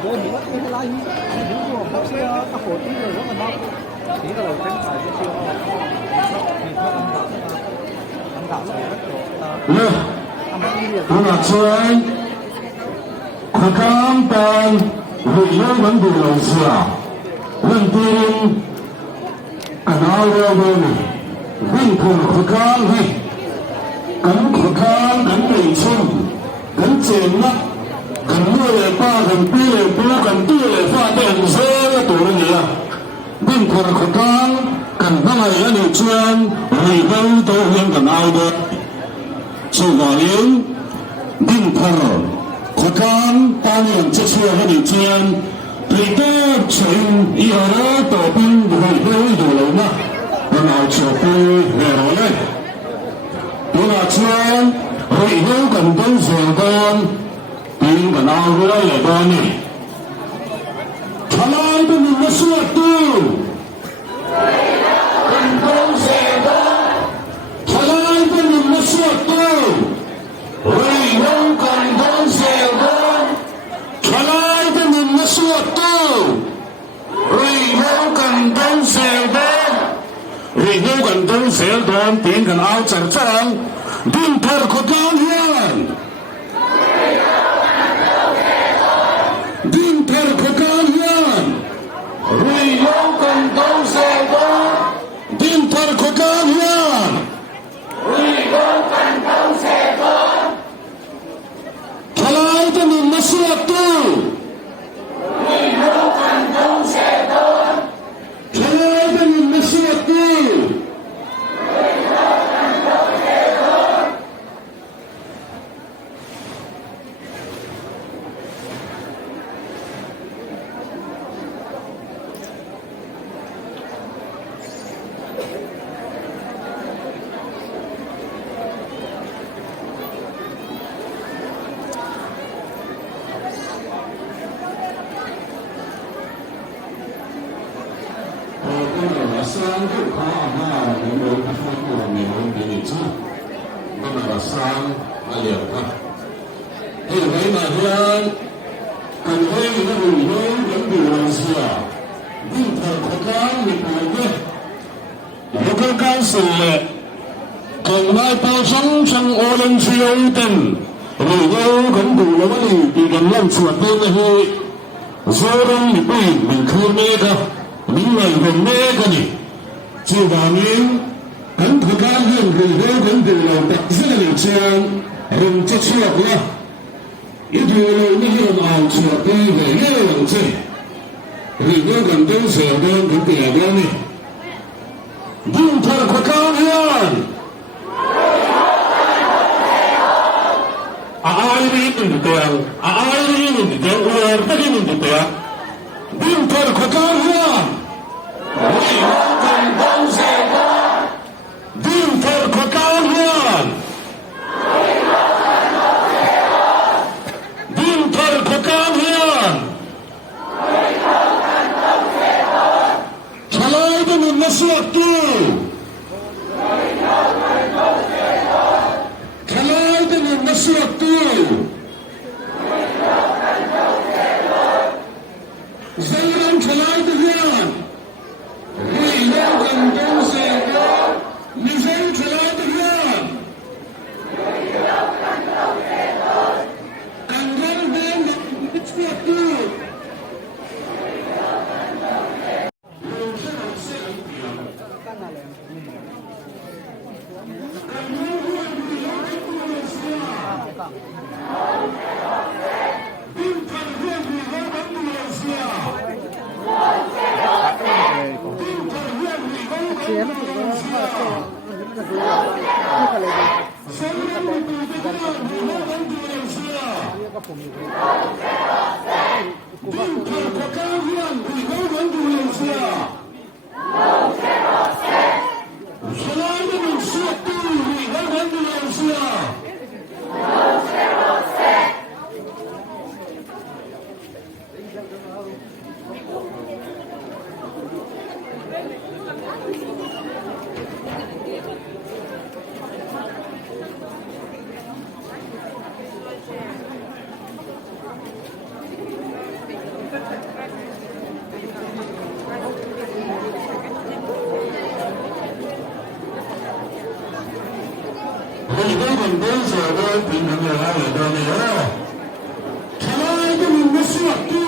我如果你拉鱼，如果好些啊，那火鸡的如果它幾個流整排啲燒烤，你睇咁大出嚟一個啊，我拿钱，快干单，为了稳定楼下，稳定，干哪个问题？稳定快干嘿，咁快干咁未出，咁正啦，咁咩嚟巴咁邊嚟補咁啲嚟發啲唔少一度嘅嘢啊，穩定快干，咁乜嘢嚟轉，為咗到樣咁拗嘅。是我们宁可扩干当然这些和你间对多情以后呢到兵不会有有了吗我拿球杯来来我拿钱会有更多时间兵个拿过来来帮你他来的你们说对更多时间他来的你们说对为有感动写的，传来的你们说的，为有感动写的，为有感动写的，点个熬整整，点头可高兴，点头可高兴，为有感动写的，点头可高兴，为有感动写的。他来的你们说对，为有感动写的。他来的你们说对，为有感动写的。三个卡那我们通过美文给你知，那么三两个，因为那天跟会那个旅游人的关系啊，你看国家你不对，我刚刚说了，跟来到上上我人去有等，旅游跟部了我哋别人諗出嚟嘅去，所以你不你看那个，你来个那个你。就把您很可干任何人的老百姓的钱，人这错了，一条路没有熬出来的有这，你我感到小的很点的呢，你他可高兴，阿里人的样，阿里人的样，我这里人的样，你他可高兴。说对，他来的你们说对，虽然他来的人，为了更多些的，你生出来的人，感动的你们说对。mình đến giờ đó tìm được người hay ở đâu nữa thay cái mình mới suy tư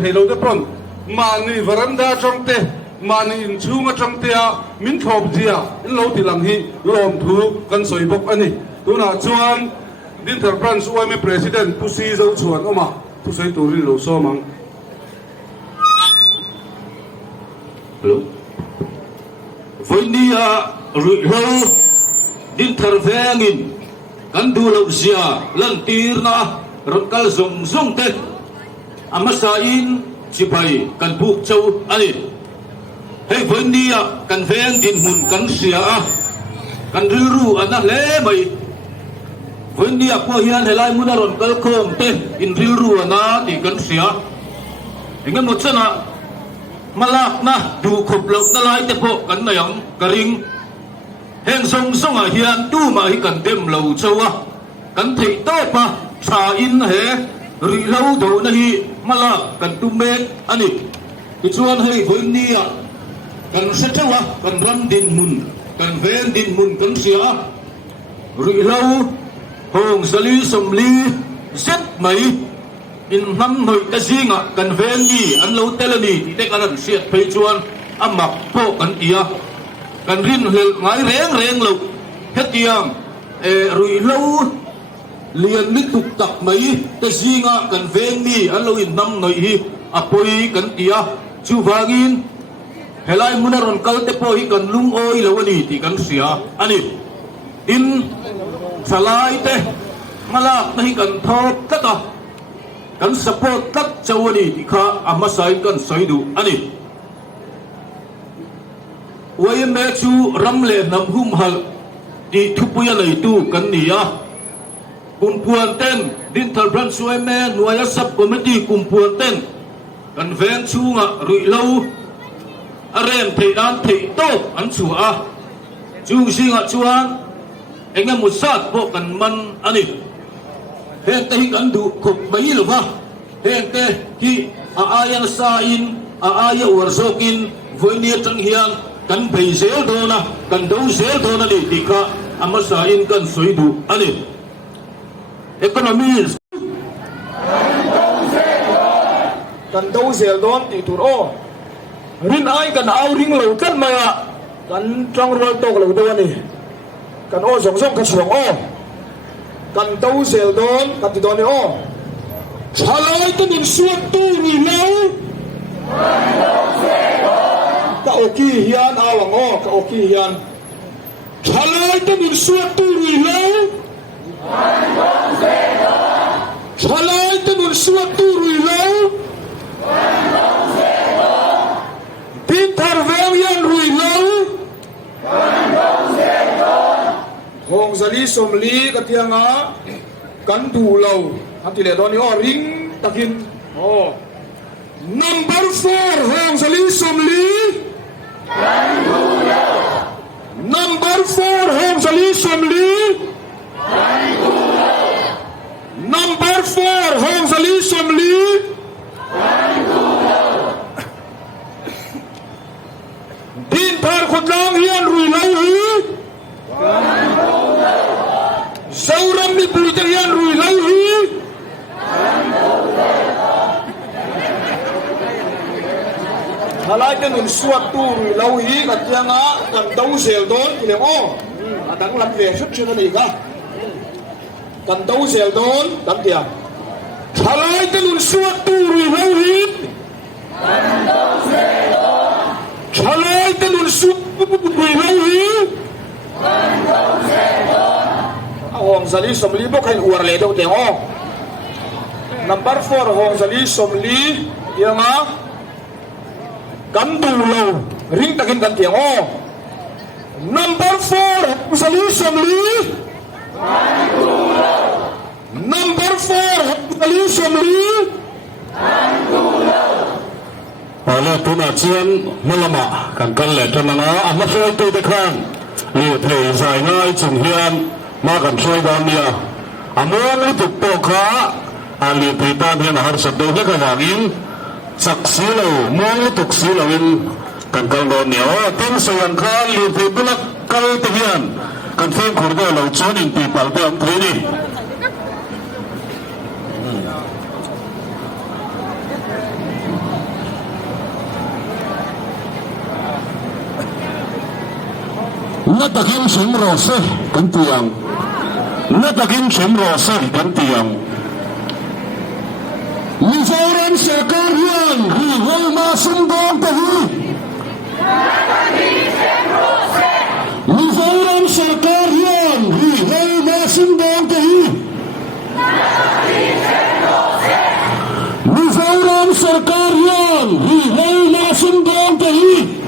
thầy lâu đápron mà ni veranda trong te mà ni in chung trong te min thop dia in lâu thì lang hi lom thu kan soi bok ani tu na chuan din thar branch OM president tu si zo chuan oma tu sei tu ri lo so mang hello với đi rụi lâu din thar vengin kan du lo zia lan tir na rot kal zong zong te amasa in chipai kan buk châu ani hei với đi kan veng din hun kan sia kan riru ana le mai với đi ko hian helai mun ron kal khom te in riru ana ti kan sia engam mo chana malak na du khop lo na lai te po kan na yang karing heng song song hian tu ma hi kan dem lo châu kan thei to pa sa in he ri lâu đầu na hi malak kan tu me ani ki chuan hei với đi kan se chawa kan ram din mun kan ven din mun kan sia ri lâu hong sali som li set mai in nam noi ta zinga kan ven ni an lo telani ti te kan siat phei chuan amak po kan ia kan rin hel ngai reng reng lo hetiam ri lâu liền mit tuk tak mai ta zinga kan ven ni an lo in nam noi hi apoi kan ia chu wangin helai munaron kalte po hi kan lung oi lo ani ti kan sia ani in salai te malak nahi kan thop taka kan support tak chawani ti kha amasai kan soidu ani wayme chu ramle nam hum hal ti thupuya nei tu kan nia kumpuan ten din thal bran sueme nuaya sub committee kumpuan ten kan ven chunga rui lo arem thei dan thei to an chua chung singa chuan engam musat po kan man ani hen te hi kan du khop mai lo ha hen te hi aya sa in aya warzokin voinia tang hian kan bei zel do na kan do zel do na ni dikha amasa in kan soidu ani economy kan đâu zel don ti tur o rin ai kan au ring lo kan maya kan trong rol to lo do ni kan o song song kan suang o kan đâu zel don kan ti don ni o chalai ta nin suat tu ni lo ka oki hian awang o ka oki hian chalai ta nin suat tu ni lo chalai ta nin suat tu ni lo tin thar veng yan rui lâu hong zali som li ka tianga kan du lâu han ti le don yo ring takin oh number 4 hong zali som li kan du lâu number 4 hong zali som li kan du lâu number 4 hong zali som li tin thar khut lang hian rui lâu hi sauram mi pui ta hian rui lâu hi halai kan un suat tu rui lâu hi ka tianga kan dau sel don ki le o adang lam ve sut chuna ni ka kan dau sel don tam tia Thalai telun suat tu rui hau hi Thalai telun suat rui hau hi Hong Zali Somli bốc hành uar le đâu tiếng o Number 4 Hong Zali Somli yang á Kan tu lâu ring takin kan tiếng o Number 4 Hong Zali Somli Number 4 Hong Zali Somli Ala tu na chian malama kan kan le tan na amma foi tu te khan li thei zai ngai chung hian ma kan soi dan nia among li tuk to kha ali thei ta hian har sat do le ka wangin sak silo mong tuk silo in kan kan do nia tin soyan kha li thei bulak kal te hian kan pheng khur do lo chon in pi pal te am thei ni Nó ta kiếm chém rò xe cắn tiền Nó ta kiếm chém rò xe cắn tiền Như phố đến xe cơ riêng Vì hơi mà xung đón ta hư Như phố đến xe cơ riêng Vì hơi mà xung đón ta hư Như phố đến xe cơ riêng Vì hơi mà xung đón ta hư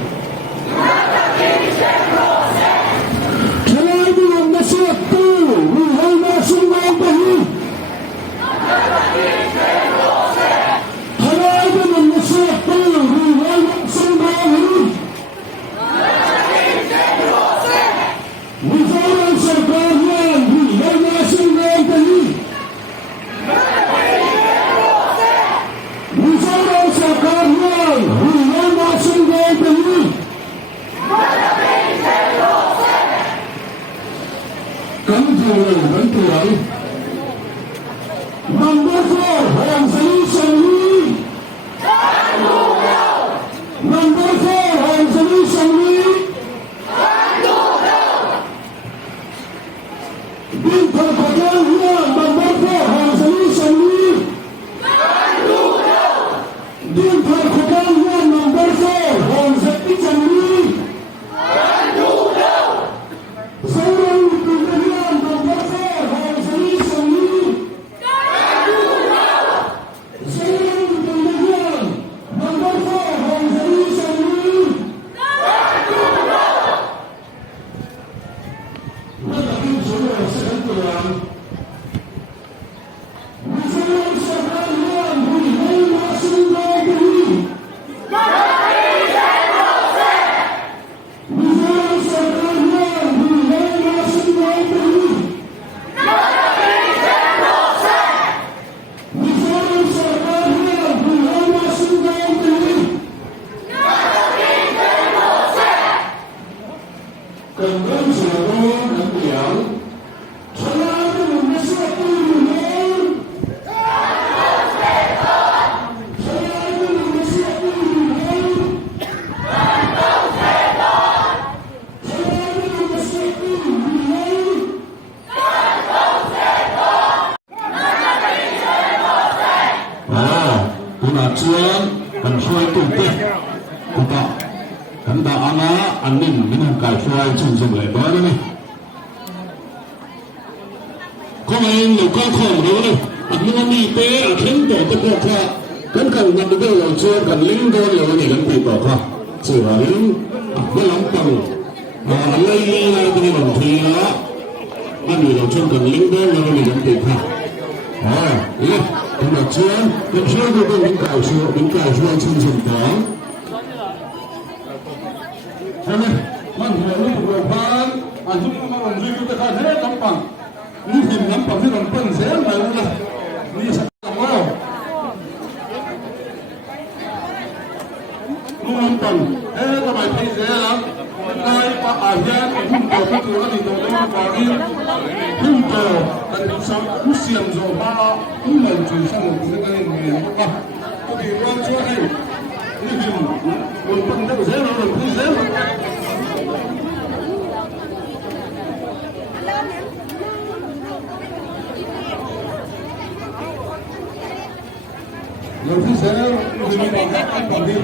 คนที่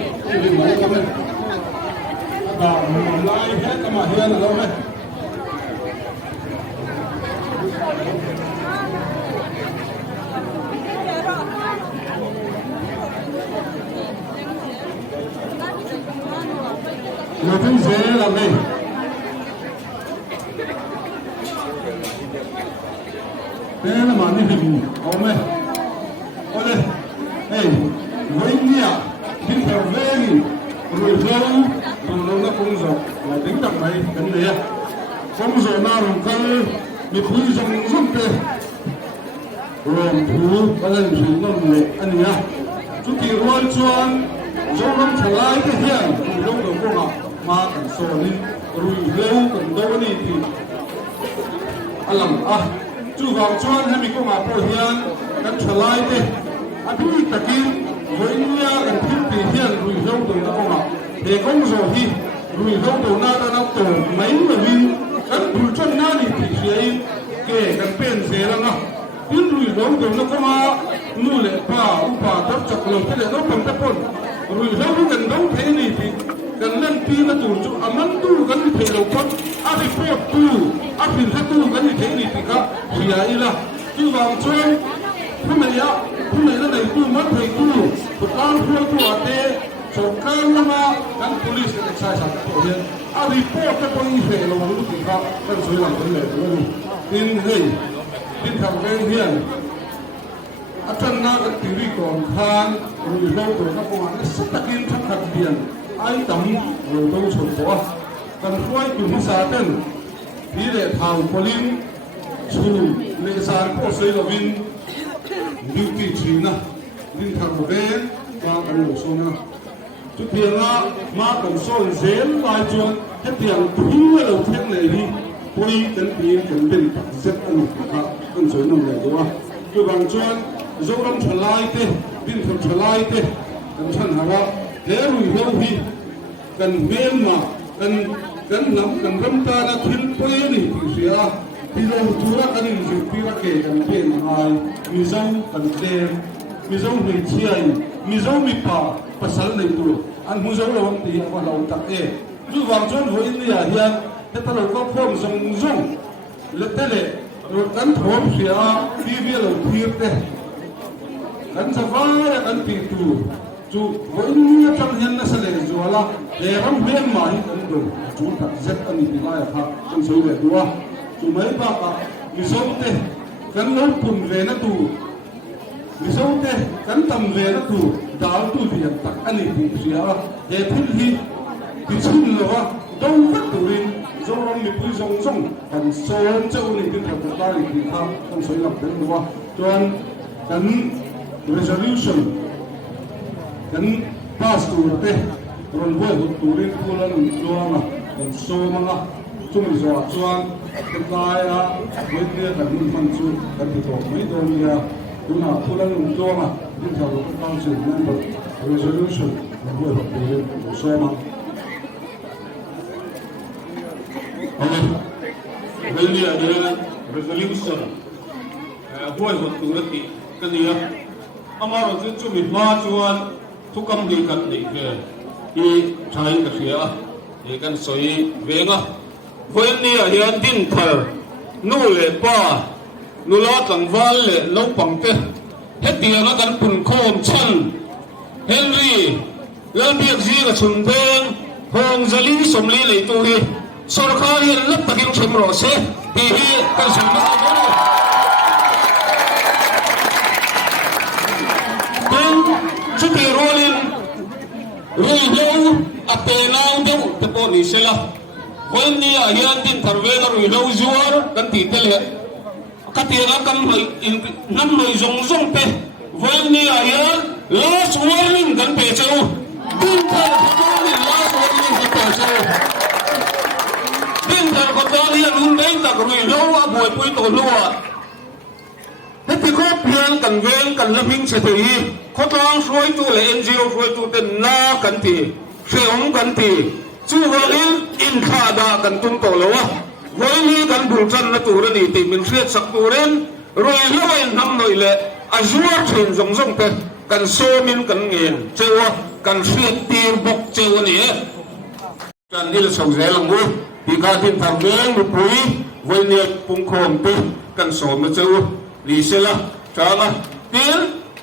อยู่ไหนกันเลยดาวไล่แค่จะมาเฮียนเราไหมเราถึงเสียแล้วไหมเนี่ยละมันนี่หิวเอาไหมเอาเลยเฮ้ยวันนี้ที่แถวเวนี่รู้จักตรงนั้นคงจะเราถึงตั้งไหนกันเลยคงจะน่ารักกันมีคุยจังสุดเลยรวมถูกันเลยถึงนั่นเลยอันนี้ทุกที่รวนชวนจงรำฉลายที่เฮียนรู้ตรงพวกเรามากันโซนี่รู้เร็วกันโดนี่ที่อัลลัมจู่ก่อนชวนให้มีก็มาโปรเฮียนกันฉลายที่อันที่ตะกี้วันนี้กันที่ปีเฮียนรู้เร็วตรงนั้นพวกเราเด็กของโซที่รู้เร็วตรงนั้นเราตัวไม่มาวินกันผู้ชนนั่นนี่ที่เสียเก๋กันเป็นเสียแล้วนะที่รู้เร็วตรงนั้นก็มานู่นเลยป้าอุปาทับจักรโลกที่เลยต้องเป็นตะปนรู้เร็วกันต้องเพนี่ที่กันเล่นปีละตัวจู่อามันตู้กันที่เพลงคนอาที่พวกตู้อาที่ถ้าตู้กันที่เพนี่ที่ก็เสียอีละจู่ก่อนชวนผู้ไหนนั่นไหนตู้มันเพลงตู้ทุกการพวกตัวเตะสงครามละมากัน police เอ็กซ์ไซส์ตัวเองอาที่พวกจะไปเพลงเรารู้ที่ก็กันสวยหลังกันเลยรู้ดินเฮ้ยดินทำเรื่องเฮียนอาจารย์นักตีวิกรทานรู้เรื่องตัวนักการสักกินทักขัดเบียนไอ้ตั้มรู้ต้องชนตัวกันช่วยกลุ่มสาธารณที่ได้ทางพลินชูเลสานพวกเซลวินดิวตี้ชีนะดินทางเบนวางกันอยู่โซนะจุดเพียงละมากันโซนเซนลายจวนแค่เพียงทุ่งเราเทคเลยนี่ปุยกันปีกันเป็นเซ็ตอันนี้ครับกันสวยนุ่มเลยดูว่าคือบางจวนโจรำฉลายเตะดินทำฉลายเตะกันฉันหาว่าเดี๋ยวรุ่ยเร็วพี่กันเมียนมากันนำกันรำตาละทิ้งไปนี่ที่เสียที่เราตัวกันนี่สิพี่รักเกกันเป็นหายมีเจ้ากันเดิมมีเจ้าไม่เชี่ยมีเจ้ามีป่าภาษาในตัวอันมุเจ้าเราตีว่าเราตักดูวางจนหัวอินเดียเฮียแต่ตลอดก็พ่อมส่งส่งเล็ดเล่รถกันถ่วงเสียที่เบี้ยเราทีบเต้กันสบายกันตีตูจู่วันนี้จังเห็นนั่นเองจู่ละเดี๋ยวเราเบี้ยมาให้กันดูจู่ตัดเซ็ตอันนี้ที่ไรครับจังสวยเลยดูว่าจู่ไม่บ้ามีส่งเต้กันล้มปุ่นเวนัตูมีส่งเต้กันทำเวนัตูดาวตูเดียนตักอันนี้ที่เสียเดี๋ยวพื้นที่ที่ชิ้นเลยว่าต้องวัดตัวเองจงรำมีผู้ทรงส่งกันโซนเจ้าหนี้ที่ทำได้ที่ทำต้องสวยงามเป็นดูว่าจนกัน resolution กัน pass ตัวเต้รอนว่าตัวเองผู้ละหนึ่งตัวมากันโซมันละจุ่มจัวจวนกันตายอ่ะเวทีกันมันจุกันที่ตัวไม่โดนยาดูนะผู้ละหนึ่งตัวมาที่ทำต้องสิ่งนั้นแบบ resolution รอนว่าตัวเองโซมันIni adalah resolution. Buat waktu lagi kerja. Amar itu cuma majuan tukang dikat dikhe. I cai kerja. Ikan soi venga. Buat ni ada din thar. Nule pa. Nulat langval le lopang te. Hetiang akan pun kom chan. Henry. Lambiak zira sundeng. Hong zali somli le itu he. Sorkari lep taking chemrose hihi kan sampai dan cuti rolin ruilau apenau deu teponi sela wani ahian tin tarvela ruilau juar kan titele katira kan nam mai zong pe wani ahian last warning kan pechau tin tarvela last warning kan pechau Din dar ko tali an undeng ta ko lo abuai pui to lo heti ko pian kan vel kan laming se thei ko tlang suai tu le NGO suai tu ten na kan ti seong kan ti chu holin in kha da kan tum to lo wa woi kan bul chan na tu ra ni ti min riat sak tu ren roi loi nam noi le azur thin zong zong pe kan so min kan ngin chewa กันเสียตีบกเจ้านี่จันนี่เราส่งเสียงงูปีกาทินทางเมืองมุปุยวันนี้ปุ่งโคมตีกันสมเจ้าลีเซล่าจ้ามาตีน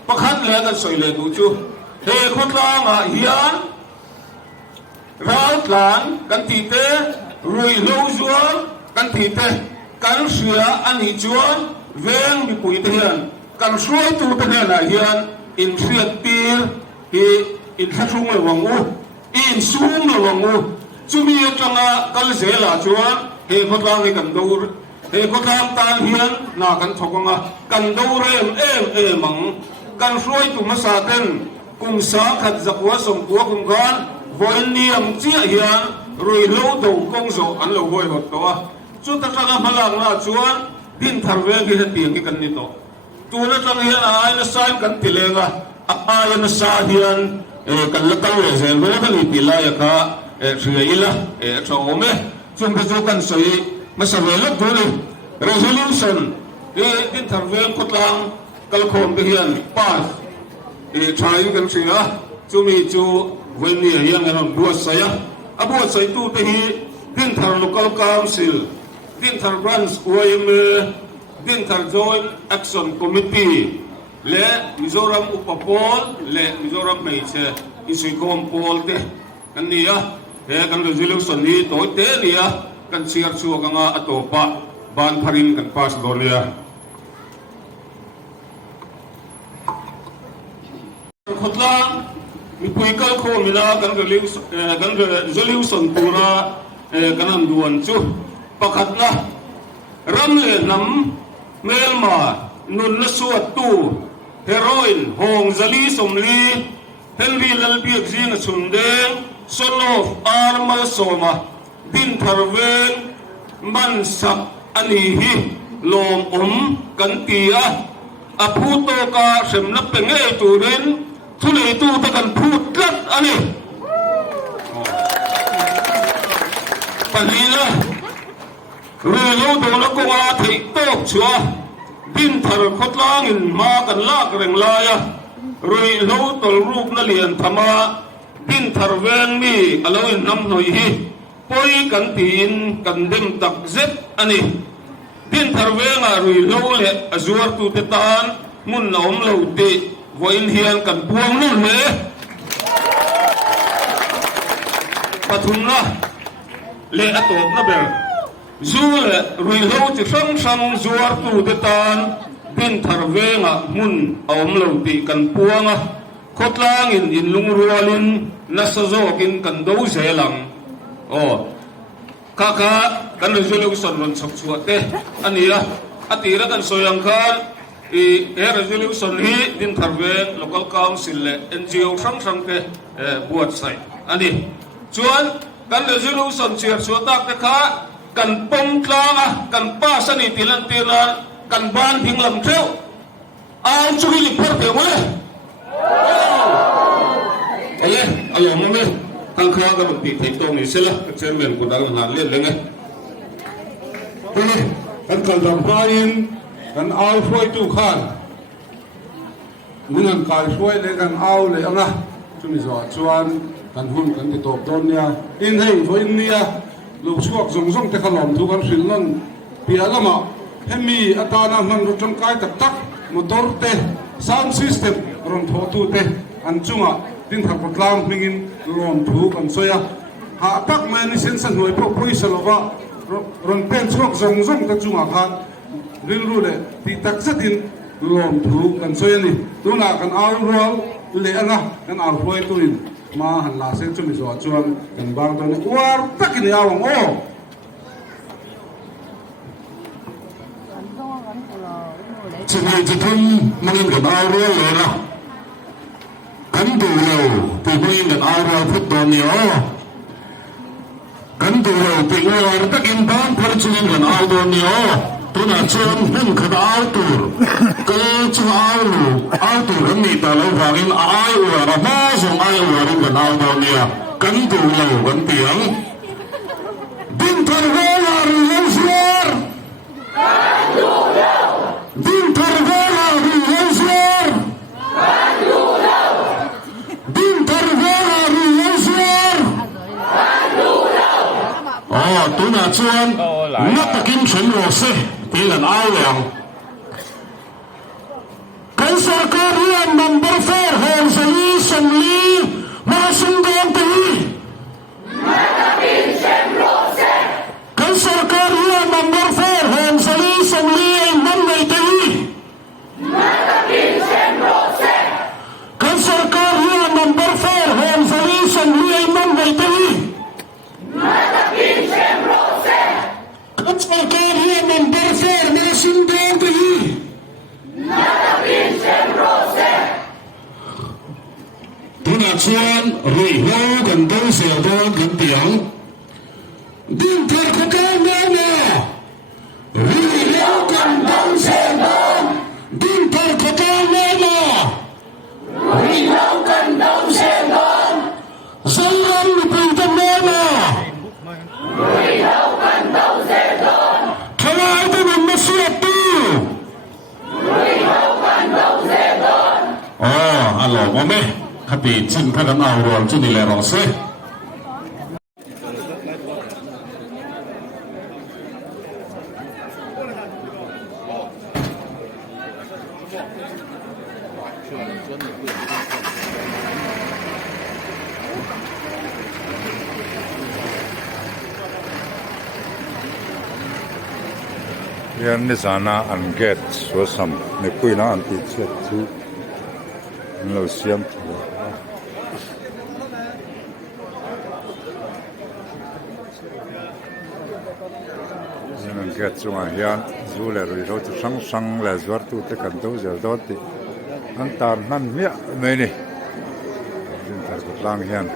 ประคันเลี้ยกันสวยเลยดูจูเฮ้คนลางอ่ะเฮียนร้านหลานกันตีเตรุยลูจวนกันตีเตกันเสืออันนี้จวนเวงมีปุยเทียนกันช่วยตัวเทียนเฮียนอินเสียตีอินสุ่มระวังงูอินสุ่มระวังงูจุมีจังกันเสียละจวนเฮ้คนลางกันดูเฮ้คนลางตาเฮียนน่ากันทกงกันดูเริ่มมังกันช่วยตัวมาสาเต็นกุมสาขัดจักวสมตัวกุมกันวันนี้อันเจียเฮียนรวยโลดูกงโซอันโลบอยหดตัวจุดตั้งแต่พลังน่าชวนดินทารเวกิเหตียงกันนี่ตัวตัวนั้นตั้งเฮียนอายนัสายกันติเลงอ่ะอายนัสายเฮียนกันละตั้งเลยเซนเวลากันติลายค่ะเสียอีละชาวเมจุดกระจุกันสวยมาสเวลตัวนี้ resolution ดินทารเวกดลังกัลโคมเฮียนป้าชายกันเสียจูมีจูวันนี้ยังเงินบัวใส่บัวใส่ตู้เฮีดินทาร์ local council ดินทาร์ branch OIM ดินทาร์ joint action committee และมิโซรัมอุปปอลและมิโซรัมไม่ใช่อิสุยคอมปอลเตกันนี่กัน resolution นี้ตัวเตนี่กันเชียร์ชัวกันอัตโตปะบานพารินกันpassโดนคนละมีคุยกันข้อมีนะกันเรื่องส่วนตัวกันนั่นด่วนจู่ประคัดนะรำเล่นน้ำเมลมานุนนสวดตู้เฮโรอีนฮงซาลีสมลีเฮนรี่ลลบีกซิงสุนเดงโซโลฟอาร์มาโซมาดินทารเวนมันสับอันนี้ฮิลมกันตีอาพูดโตกาเสมนับเป็นไงตัวเรนทุเลตูตะกันพูดกัดอันนี้ปัญหาเรื่องโดนแล้วก็ว่าที่โต๊ะชัวดินทารคดล่างอินมากันลากเร่งลายเรื่องตัวรูปนั่นเลียนธรรมะดินทารเวงมีอะไรน้ำหน่อยฮิปอยกันตีนกันเดิมตักเจ็บอันนี้ดินทารเวงเรื่องเละจวดตุเตตานมุนน้อมเหลาเดวันเฮียนกันพวงนู่นเลยปฐุมนะเละตัวนั่นเบลจูเละรุ่ยเราจะสั่งจวดตูเดตานดินทารเวงมุนเอาเหลาตีกันพวงขดล่างอินลุงรัวลินนัสโซกินกันดูเสลังข้ากันเรื่องลูกสนวันสักชัวเตอันนี้อติระกันสยังกันresolution hi din tharve local council le NGO sang te buat sai ani chuan kan resolution chiar chutak te kha kan pom tlanga kan pa sani tilan tina kan ban thinglam theu au chui li phar te mo aye mo me kan kha ga bi thei tong ni sela chairman ko dang han le lenga kan kal dam painกันเอาช่วยตู้ข้านมึงกันกายช่วยเลยกันเอาเลยนะช่วยสอนชวนกันหุ่นกันติดตบต้นเนี่ยอินให้ช่วยเนี่ยลูกช่วงส่งแต่ขนมทุกคนสิลนั่นเปียละมาให้มีอัตราน้ำมันรถจงกายตักมอเตอร์เตะซาวด์ซิสเต็มรถทั่วเตะอันจุ่มดินถักกลางมิงินรวมถูกกันสวยหาตักแมนนิเซนสันหน่วยพวกผู้อิสระว่ารถเป็นช่วงส่งแต่จุ่มกันริ้วเลยที่ตักสัดินรวมถูกกันสวยนี่ตัวน่ะกันเอารัวเละนะกันเอาไว้ตัวนี้มาหันลาเส้นจุ่มจวนกันบางตัวนี้ว่าตักกินยาวโอ้สิ่งที่ทำมันกับเอารัวเลยนะกันดูเราที่มันกับเอารัวพุทธเนี่ยกันดูเราที่ว่าตักกินบ้านพอจุ่มกันเอาตัวเนี่ยตัวน่ะชวนหุ่นขดเอาตัวก็จะเอาตัวกันนี่แต่เราฟังอินเอาว่าเราไม่ส่งเอาว่าเรากันเอาตัวเนี่ยกันดูเรากันเตียงดินทารเวลาเรื่องสวรดินทารเวลาเรื่องสวรดินทารเว ตัวน่าชวนนักตะกินเฉินโรเซ่ตีหลังเอาแล้วกันสกัดเรียนนัมเบอร์4ฮองซาลีสมลีมาสุงกองตีกันสกัดเรียนนัมเบอร์4ฮองซาลีสมลีมันไม่ตีกันสกัดเรียนนัมเบอร์4ฮองซาลีสมลีมันไม่ตีกันสกัดเรียนนัมเบอร์4มาสุงกองตีตัวน่าชวนรีโฮกันต้องเสียตัวกันเตียงดิ้นเธอเขาก้าวแน่น่ะรีโฮกันต้องเสียตัวดิ้นเธอเขาก้าวแน่น่ะรีโฮกันต้องเสียตัวสังรันเป็นตัวแน่น่ะรีโฮกันต้องเสียตัวทลายตัวมันมาเสียตัวรีโฮกันต้องเสียตัวอ๋อฮัลโหลว่าไหมคดีจินพนันเอารวมจุนี่แหละรอเซ่เรียนในสานาอันเกตสวสัมในคุยน้าอันติดเชื้อทุกเราเสียมถัวนั่นเกตจงอาเฮียนจูเลรุยเราจะสังเลสวัตถุตะกันตัวเจอดอติอันตารนั่นเมียไม่นี่จินตากลางเฮียน